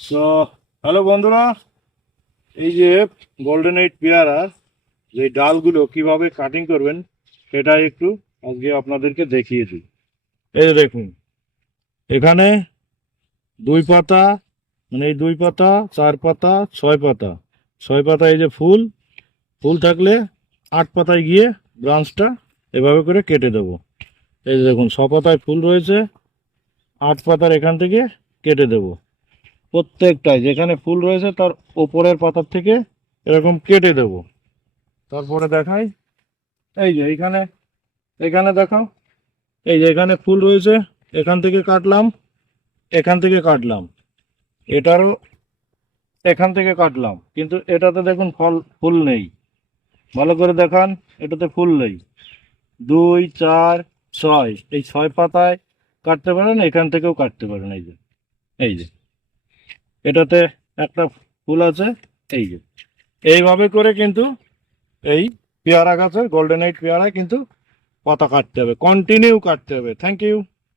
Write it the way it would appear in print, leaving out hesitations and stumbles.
So hello বন্ধুরা, এই যে গোল্ডেন এইট পেয়ারার যে ডালগুলো কিভাবে কাটিং করবেন সেটা একটু আজকে আপনাদেরকে দেখিয়ে দিই। এই যে দেখুন, এখানে দুই পাতা, মানে এই দুই পাতা, চার পাতা, ছয় পাতা, ছয় পাতা, এই যে ফুল, ফুল থাকলে আট পাতায় গিয়ে ব্রাঞ্চটা এভাবে করে কেটে দেবো। এই যে দেখুন, ছ পাতায় ফুল রয়েছে, আট পাতার এখান থেকে কেটে দেবো। প্রত্যেকটাই যেখানে ফুল রয়েছে তার ওপরের পাতার থেকে এরকম কেটে দেব। তারপরে দেখাই, এই যে এইখানে, এখানে দেখাও, এই যে এখানে ফুল রয়েছে, এখান থেকে কাটলাম, এখান থেকে কাটলাম, এটারও এখান থেকে কাটলাম, কিন্তু এটাতে দেখুন ফুল নেই। ভালো করে দেখান, এটাতে ফুল নেই। দুই, চার, ছয়, এই ছয় পাতায় কাটতে পারেন, এখান থেকেও কাটতে পারেন। এই যে, এই যে এটাতে একটা ফুল আছে। এই যে এইভাবে করে কিন্তু এই পেয়ারা গাছের গোল্ডেন এইট পেয়ারায় কিন্তু পাতা কাটতে হবে, কন্টিনিউ কাটতে হবে। Thank you.